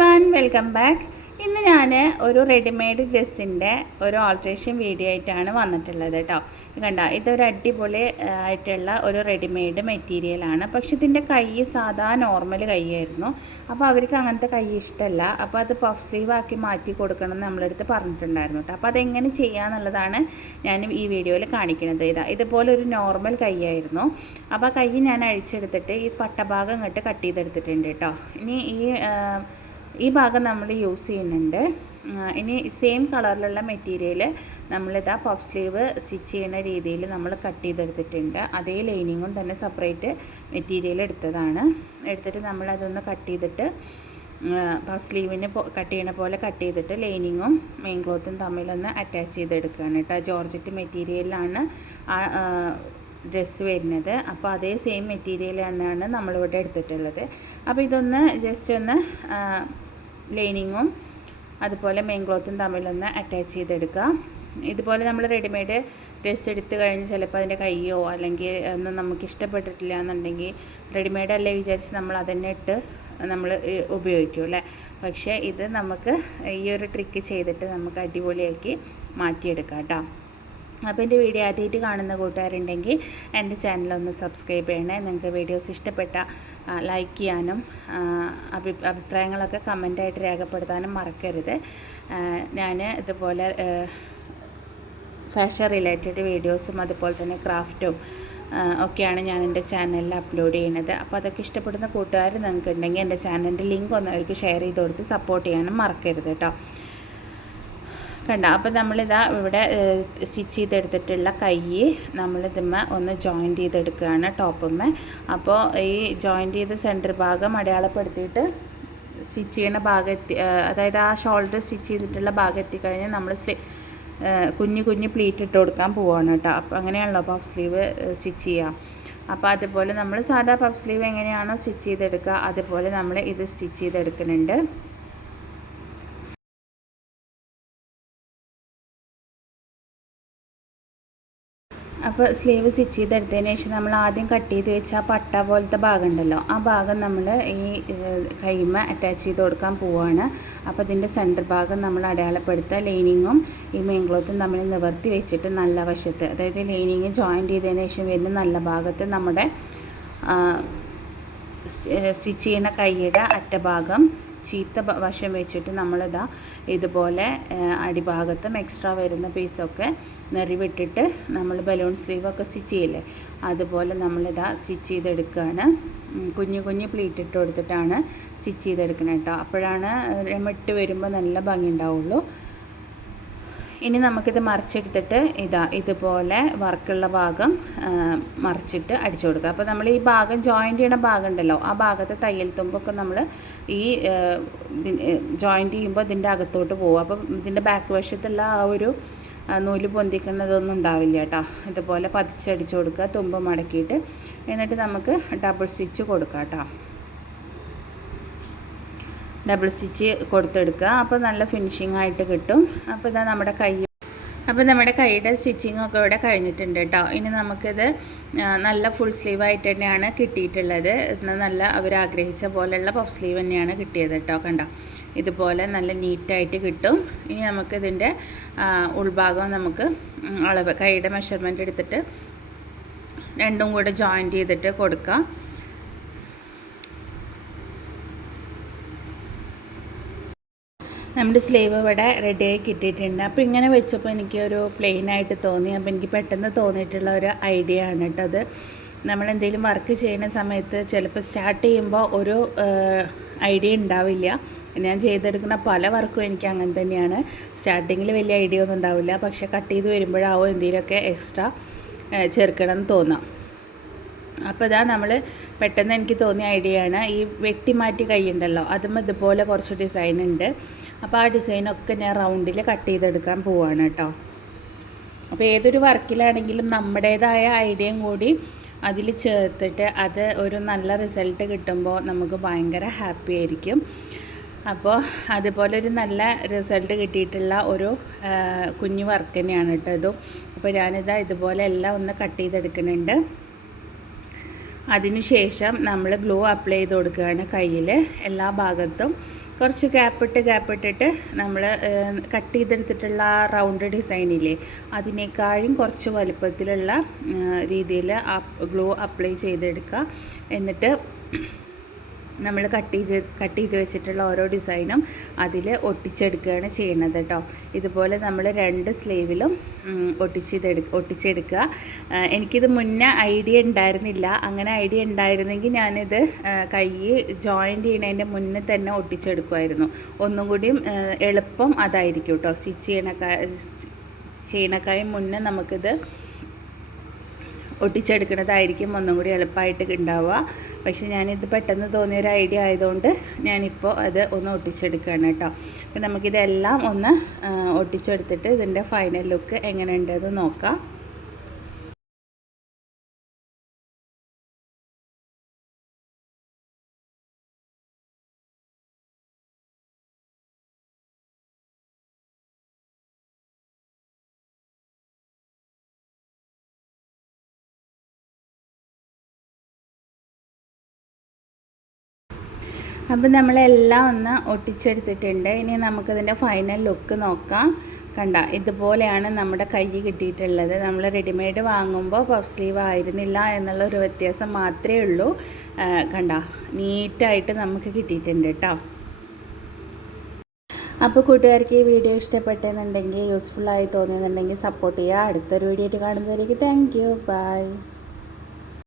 One welcome back ഇന്ന് ഞാൻ ഒരു റെഡിമെയ്ഡ് ഡ്രസ്സിന്റെ ഒരു ഓൾട്രേഷൻ വീഡിയോ ആയിട്ടാണ് വന്നിട്ടുള്ളത് കേട്ടോ കണ്ട ഇതൊരു അടിപൊളി ആയിട്ടുള്ള ഒരു റെഡിമെയ്ഡ് മെറ്റീരിയലാണ് പക്ഷെ ഇതിന്റെ കൈ സാധാ നോർമൽ കൈയായിരുന്നു. അപ്പോൾ അവർക്ക് അങ്ങനത്തെ കൈ ഇഷ്ടമല്ല അപ്പോൾ അത് പഫ് സ്ലീവ് ആക്കി മാറ്റി കൊടുക്കണം എന്ന് നമ്മളടുത്ത് പറഞ്ഞിട്ടുണ്ടായിരുന്നു കേട്ടോ അപ്പോൾ അതെങ്ങനെ ചെയ്യാന്നുള്ളതാണ് ഞാൻ ഈ വീഡിയോയിൽ കാണിക്കുന്നത്. ഇതാ ഇതുപോലെ ഒരു നോർമൽ കൈയായിരുന്നു. അപ്പോൾ കൈ ഞാൻ അഴിച്ചെടുത്തിട്ട് ഈ പട്ടഭാഗം ഇങ്ങോട്ട് കട്ട് ചെയ്തെടുത്തിട്ടുണ്ട് കേട്ടോ ഇനി ഈ ഈ ഭാഗം നമ്മൾ യൂസ് ചെയ്യുന്നുണ്ട്. ഇനി സെയിം കളറിലുള്ള മെറ്റീരിയൽ നമ്മളിതാ പഫ് സ്ലീവ് സ്റ്റിച്ച് ചെയ്യുന്ന രീതിയിൽ നമ്മൾ കട്ട് ചെയ്തെടുത്തിട്ടുണ്ട്. അതേ ലൈനിങ്ങും തന്നെ സെപ്പറേറ്റ് മെറ്റീരിയൽ എടുത്തതാണ്. എടുത്തിട്ട് നമ്മളതൊന്ന് കട്ട് ചെയ്തിട്ട് പഫ് സ്ലീവിന് കട്ട് ചെയ്യണ പോലെ കട്ട് ചെയ്തിട്ട് ലൈനിങ്ങും മെയിൻ ക്ലോത്തും തമ്മിലൊന്ന് അറ്റാച്ച് ചെയ്തെടുക്കുകയാണ് കേട്ടോ. ജോർജറ്റ് മെറ്റീരിയലാണ് ആ ഡ്രസ്സ് വരുന്നത്. അപ്പോൾ അതേ സെയിം മെറ്റീരിയൽ തന്നെയാണ് നമ്മളിവിടെ എടുത്തിട്ടുള്ളത്. അപ്പോൾ ഇതൊന്ന് ജസ്റ്റ് ഒന്ന് ലൈനിങ്ങും അതുപോലെ മെയിൻ ക്ലോത്തും തമ്മിലൊന്ന് അറ്റാച്ച് ചെയ്തെടുക്കുക. ഇതുപോലെ നമ്മൾ റെഡിമെയ്ഡ് ഡ്രസ്സ് എടുത്ത് കഴിഞ്ഞ് ചിലപ്പോൾ അതിന്റെ കൈയോ അല്ലെങ്കിൽ ഒന്നും നമുക്ക് ഇഷ്ടപ്പെട്ടിട്ടില്ല എന്നുണ്ടെങ്കിൽ റെഡിമെയ്ഡ് അല്ലേ വിചാരിച്ച് നമ്മൾ അതന്നെ ഇട്ട് നമ്മൾ ഉപയോഗിക്കും അല്ലേ? പക്ഷേ ഇത് നമുക്ക് ഈ ഒരു ട്രിക്ക് ചെയ്തിട്ട് നമുക്ക് അടിപൊളിയാക്കി മാറ്റിയെടുക്കാം കേട്ടോ. അപ്പോൾ എന്റെ വീഡിയോ ആദ്യമായിട്ട് കാണുന്ന കൂട്ടുകാരുണ്ടെങ്കിൽ എന്റെ ചാനലൊന്ന് സബ്സ്ക്രൈബ് ചെയ്യണേ. നിങ്ങൾക്ക് വീഡിയോസ് ഇഷ്ടപ്പെട്ട ലൈക്ക് ചെയ്യാനും അഭി അഭിപ്രായങ്ങളൊക്കെ കമന്റായിട്ട് രേഖപ്പെടുത്താനും മറക്കരുത്. ഞാൻ ഇതുപോലെ ഫാഷൻ റിലേറ്റഡ് വീഡിയോസും അതുപോലെ തന്നെ ക്രാഫ്റ്റും ഒക്കെയാണ് ഞാൻ എന്റെ ചാനലിൽ അപ്ലോഡ് ചെയ്യുന്നത്. അപ്പോൾ അതൊക്കെ ഇഷ്ടപ്പെടുന്ന കൂട്ടുകാർ നിങ്ങൾക്കുണ്ടെങ്കിൽ എന്റെ ചാനലിന്റെ ലിങ്ക് ഒന്ന് അവർക്ക് ഷെയർ ചെയ്ത് കൊടുത്ത് സപ്പോർട്ട് ചെയ്യാനും മറക്കരുത് കേട്ടോ. കണ്ട? അപ്പോൾ നമ്മളിതാ ഇവിടെ സ്റ്റിച്ച് ചെയ്തെടുത്തിട്ടുള്ള കൈ നമ്മളിതുമ്മ ഒന്ന് ജോയിന്റ് ചെയ്തെടുക്കുകയാണ് ടോപ്പുമ്മ. അപ്പോൾ ഈ ജോയിന്റ് ചെയ്ത സെന്റർ ഭാഗം അടയാളപ്പെടുത്തിയിട്ട് സ്റ്റിച്ച് ചെയ്യുന്ന ഭാഗം അതായത് ആ ഷോൾഡർ സ്റ്റിച്ച് ചെയ്തിട്ടുള്ള ഭാഗം എത്തിക്കഴിഞ്ഞാൽ നമ്മൾ കുഞ്ഞു കുഞ്ഞു പ്ലീറ്റ് ഇട്ട് കൊടുക്കാൻ പോവാണ് കേട്ടോ. അപ്പോൾ അങ്ങനെയാണല്ലോ പഫ് സ്ലീവ് സ്റ്റിച്ച് ചെയ്യുക അപ്പോൾ അതുപോലെ നമ്മൾ സാധാ പഫ് സ്ലീവ് എങ്ങനെയാണോ സ്റ്റിച്ച് ചെയ്തെടുക്കുക അതുപോലെ നമ്മൾ ഇത് സ്റ്റിച്ച് ചെയ്തെടുക്കുന്നുണ്ട്. അപ്പോൾ സ്ലീവ് സ്റ്റിച്ച് ചെയ്തെടുത്തതിന് ശേഷം നമ്മൾ ആദ്യം കട്ട് ചെയ്ത് വെച്ച ആ പട്ട പോലത്തെ ഭാഗം ഉണ്ടല്ലോ ആ ഭാഗം നമ്മൾ ഈ കൈമ അറ്റാച്ച് ചെയ്ത് കൊടുക്കാൻ പോവുകയാണ് അപ്പോൾ ഇതിന്റെ സെന്റർ ഭാഗം നമ്മൾ അടയാളപ്പെടുത്തുക. ലൈനിങ്ങും ഈ മെയിൻ ക്ലോത്തും തമ്മിൽ നിവർത്തി വെച്ചിട്ട് നല്ല വശത്ത് അതായത് ലൈനിങ് ജോയിന്റ് ചെയ്തതിന് ശേഷം വരുന്ന നല്ല ഭാഗത്ത് നമ്മുടെ സ്റ്റിച്ച് ചെയ്യുന്ന കൈയുടെ അറ്റഭാഗം ചീത്ത വശം വെച്ചിട്ട് നമ്മളിതാ ഇതുപോലെ അടിഭാഗത്തും എക്സ്ട്രാ വരുന്ന പീസൊക്കെ നിറിവിട്ടിട്ട് നമ്മൾ ബലൂൺ സ്ലീവൊക്കെ സ്റ്റിച്ച് ചെയ്യില്ലേ? അതുപോലെ നമ്മളിതാ സ്റ്റിച്ച് ചെയ്തെടുക്കുകയാണ് കുഞ്ഞു കുഞ്ഞു പ്ലീറ്റ് ഇട്ട് കൊടുത്തിട്ടാണ് സ്റ്റിച്ച് ചെയ്തെടുക്കുന്നത് കേട്ടോ അപ്പോഴാണ് രമിട്ട് വരുമ്പോൾ നല്ല ഭംഗി ഉണ്ടാവുള്ളൂ. ഇനി നമുക്കിത് മറിച്ചെടുത്തിട്ട് ഇതാ ഇതുപോലെ വർക്കുള്ള ഭാഗം മറിച്ചിട്ട് അടിച്ചു കൊടുക്കുക. അപ്പോൾ നമ്മൾ ഈ ഭാഗം ജോയിന്റ് ചെയ്യണ ഭാഗം ഉണ്ടല്ലോ ആ ഭാഗത്തെ തയ്യൽ തുമ്പൊക്കെ നമ്മൾ ഈ ജോയിന്റ് ചെയ്യുമ്പോൾ ഇതിന്റെ അകത്തോട്ട് പോകും അപ്പോൾ ഇതിന്റെ ബാക്ക് വശത്തുള്ള ആ ഒരു നൂൽ പൊന്തിക്കുന്നതൊന്നും ഉണ്ടാവില്ല കേട്ടോ. ഇതുപോലെ പതിച്ചടിച്ചു കൊടുക്കുക തുമ്പ് മടക്കിയിട്ട്. എന്നിട്ട് നമുക്ക് ഡബിൾ സ്റ്റിച്ച് കൊടുക്കാം കേട്ടോ. ഡബിൾ സ്റ്റിച്ച് കൊടുത്തെടുക്കുക. അപ്പോൾ നല്ല ഫിനിഷിംഗ് ആയിട്ട് കിട്ടും. അപ്പോൾ ഇതാ നമ്മുടെ കൈ. അപ്പോൾ നമ്മുടെ കൈയുടെ സ്റ്റിച്ചിങ് ഒക്കെ ഇവിടെ കഴിഞ്ഞിട്ടുണ്ട് കേട്ടോ. ഇനി നമുക്കിത് നല്ല ഫുൾ സ്ലീവ് ആയിട്ട് തന്നെയാണ് കിട്ടിയിട്ടുള്ളത്. നല്ല അവർ ആഗ്രഹിച്ച പോലെയുള്ള പഫ് സ്ലീവ് തന്നെയാണ് കിട്ടിയത് കേട്ടോ. കണ്ടോ? ഇതുപോലെ നല്ല നീറ്റായിട്ട് കിട്ടും. ഇനി നമുക്കിതിന്റെ ഉൾഭാഗം നമുക്ക് അളവ് കൈയുടെ മെഷർമെന്റ് എടുത്തിട്ട് രണ്ടും കൂടെ ജോയിന്റ് ചെയ്തിട്ട് കൊടുക്കാം. നമ്മുടെ സ്ലീവ് ഇവിടെ റെഡിയായി കിട്ടിയിട്ടുണ്ട്. അപ്പോൾ ഇങ്ങനെ വെച്ചപ്പോൾ എനിക്ക് ഒരു പ്ലെയിൻ ആയിട്ട് തോന്നി. അപ്പോൾ എനിക്ക് പെട്ടെന്ന് തോന്നിയിട്ടുള്ള ഒരു ഐഡിയ ആണ് കേട്ടോ അത്. നമ്മൾ എന്തെങ്കിലും വർക്ക് ചെയ്യുന്ന സമയത്ത് ചിലപ്പോൾ സ്റ്റാർട്ട് ചെയ്യുമ്പോൾ ഒരു ഐഡിയ ഉണ്ടാവില്ല. ഞാൻ ചെയ്തെടുക്കുന്ന പല വർക്കും എനിക്ക് അങ്ങനെ തന്നെയാണ്. സ്റ്റാർട്ടിങ്ങിൽ വലിയ ഐഡിയ ഒന്നും ഉണ്ടാവില്ല. പക്ഷേ കട്ട് ചെയ്ത് വരുമ്പോഴാവും എന്തെങ്കിലുമൊക്കെ എക്സ്ട്രാ ചേർക്കണം എന്ന് തോന്നാം. അപ്പോൾ ഇതാ നമ്മൾ പെട്ടെന്ന് എനിക്ക് തോന്നിയ ഐഡിയ ആണ് ഈ വെട്ടി മാറ്റി കൈ ഉണ്ടല്ലോ അതും ഇതുപോലെ കുറച്ച് ഡിസൈൻ ഉണ്ട്. അപ്പോൾ ആ ഡിസൈനൊക്കെ ഞാൻ റൗണ്ടിൽ കട്ട് ചെയ്തെടുക്കാൻ പോവാണ് കേട്ടോ. അപ്പോൾ ഏതൊരു വർക്കിലാണെങ്കിലും നമ്മുടേതായ ഐഡിയയും കൂടി അതിൽ ചേർത്തിട്ട് അത് ഒരു നല്ല റിസൾട്ട് കിട്ടുമ്പോൾ നമുക്ക് ഭയങ്കര ഹാപ്പി ആയിരിക്കും. അപ്പോൾ അതുപോലെ ഒരു നല്ല റിസൾട്ട് കിട്ടിയിട്ടുള്ള ഒരു കുഞ്ഞു വർക്ക് തന്നെയാണ് കേട്ടോ ഇതും. അപ്പോൾ ഞാനിതാ ഇതുപോലെ എല്ലാം ഒന്ന് കട്ട് ചെയ്തെടുക്കുന്നുണ്ട്. അതിനുശേഷം നമ്മൾ ഗ്ലോ അപ്ലൈ ചെയ്ത് കൊടുക്കുകയാണ് കയ്യിൽ എല്ലാ ഭാഗത്തും. കുറച്ച് ഗ്യാപ്പിട്ട് ഗ്യാപ്പിട്ടിട്ട് നമ്മൾ കട്ട് ചെയ്തെടുത്തിട്ടുള്ള ആ റൗണ്ട് ഡിസൈനില്ലേ അതിനേക്കാളും കുറച്ച് വലുപ്പത്തിലുള്ള രീതിയിൽ ഗ്ലോ അപ്ലൈ ചെയ്തെടുക്കുക. എന്നിട്ട് നമ്മൾ കട്ട് ചെയ്ത് കട്ട് ചെയ്ത് വെച്ചിട്ടുള്ള ഓരോ ഡിസൈനും അതിൽ ഒട്ടിച്ചെടുക്കുകയാണ് ചെയ്യുന്നത് കേട്ടോ. ഇതുപോലെ നമ്മൾ രണ്ട് സ്ലീവിലും ഒട്ടിച്ചെടു ഒട്ടിച്ചെടുക്കുക. എനിക്കിത് മുന്നേ ഐഡിയ ഉണ്ടായിരുന്നില്ല. അങ്ങനെ ഐഡിയ ഉണ്ടായിരുന്നെങ്കിൽ ഞാനിത് കൈ ജോയിന്റ് ചെയ്യണതിന്റെ മുന്നേ തന്നെ ഒട്ടിച്ചെടുക്കുമായിരുന്നു. ഒന്നും കൂടിയും എളുപ്പം അതായിരിക്കും കേട്ടോ. സ്റ്റിച്ച് ചെയ്യണക്കാ ചെയ്യണക്കായും മുന്നേ നമുക്കിത് ഒട്ടിച്ചെടുക്കുന്നതായിരിക്കും ഒന്നും കൂടി എളുപ്പമായിട്ട് ഉണ്ടാവുക. പക്ഷേ ഞാനിത് പെട്ടെന്ന് തോന്നിയ ഒരു ഐഡിയ ആയതുകൊണ്ട് ഞാനിപ്പോൾ അത് ഒന്ന് ഒട്ടിച്ചെടുക്കുകയാണ് കേട്ടോ. അപ്പം നമുക്കിതെല്ലാം ഒന്ന് ഒട്ടിച്ചെടുത്തിട്ട് ഇതിന്റെ ഫൈനൽ ലുക്ക് എങ്ങനെയുണ്ടെന്ന് നോക്കാം. അപ്പോൾ നമ്മളെല്ലാം ഒന്ന് ഒട്ടിച്ചെടുത്തിട്ടുണ്ട്. ഇനി നമുക്കിതിന്റെ ഫൈനൽ ലുക്ക് നോക്കാം. കണ്ട ഇതുപോലെയാണ് നമ്മുടെ കൈ കിട്ടിയിട്ടുള്ളത്. നമ്മൾ റെഡിമെയ്ഡ് വാങ്ങുമ്പോൾ പഫ് സ്ലീവ് ആയിരുന്നില്ല എന്നുള്ള ഒരു വ്യത്യാസം മാത്രമേ ഉള്ളൂ. കണ്ട നീറ്റായിട്ട് നമുക്ക് കിട്ടിയിട്ടുണ്ട് കേട്ടോ അപ്പോൾ കൂട്ടുകാർക്ക് ഈ വീഡിയോ ഇഷ്ടപ്പെട്ടെന്നുണ്ടെങ്കിൽ യൂസ്ഫുള്ളായി തോന്നിയെന്നുണ്ടെങ്കിൽ സപ്പോർട്ട് ചെയ്യുക. അടുത്തൊരു വീഡിയോ ആയിട്ട് കാണുന്നതായിരിക്കും താങ്ക് യു ബൈ